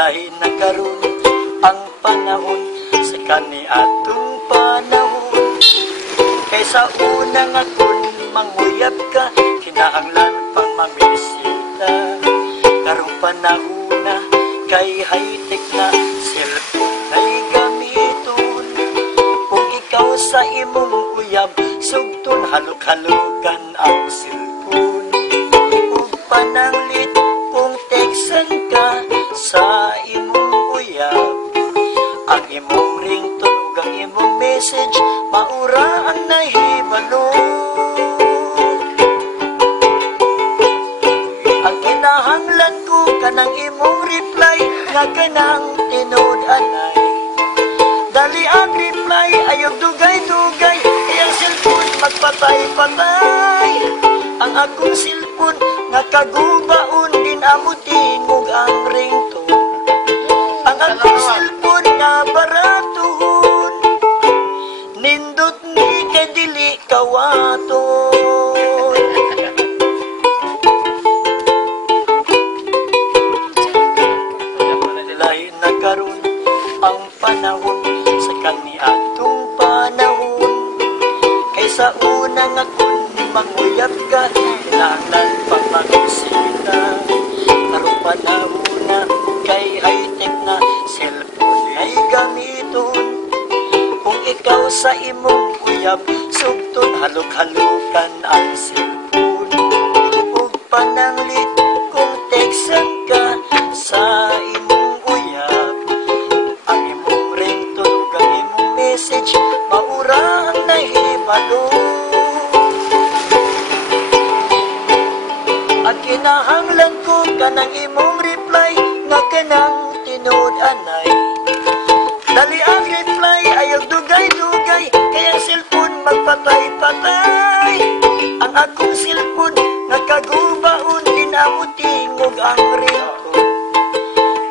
Lahi na ang panahon sa kani atong panahon. Kaysa una nga kun manguyab ka kinahanglan pang mamisita. Karong panahon na kay high-tech na cellphone ay gamiton. Kung ikaw sa imong uyab sugton halok-halokan ang cellphone. Ug pananglit Ang imong ringtone ug ang imong message maura ang nahibalo Ang kinahanglan ko kanang imong reply nga kanang tinod anay. Dali ang reply ayog dugay-dugay kaya cellphone magpatay-patay Ang akong cellphone nga kagubaon din amo cellphone nga baratuhon Nindot ni kay dili kawaton. Lahi na karon ang panahon sa kaniadtong panahon. Kaysa una nga kun manguyab ka Kinahanglan pang magsita Karong panahon na kay high-tech na Cellphone gamiton Kung ikaw sa imong uyab Sugton halok-halokan ang cellphone. Ug pananglit kung teksan ka sa imong uyab Ang imong ringtone ug ang imong message Maura ang nahibalo At kinahanglan ko kanang imong reply Nga kanang tinod anay tingog ang ringtone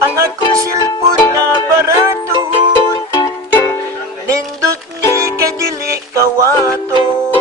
Ang akong cellphone na baratuhon Nindot ni kay dili kawaton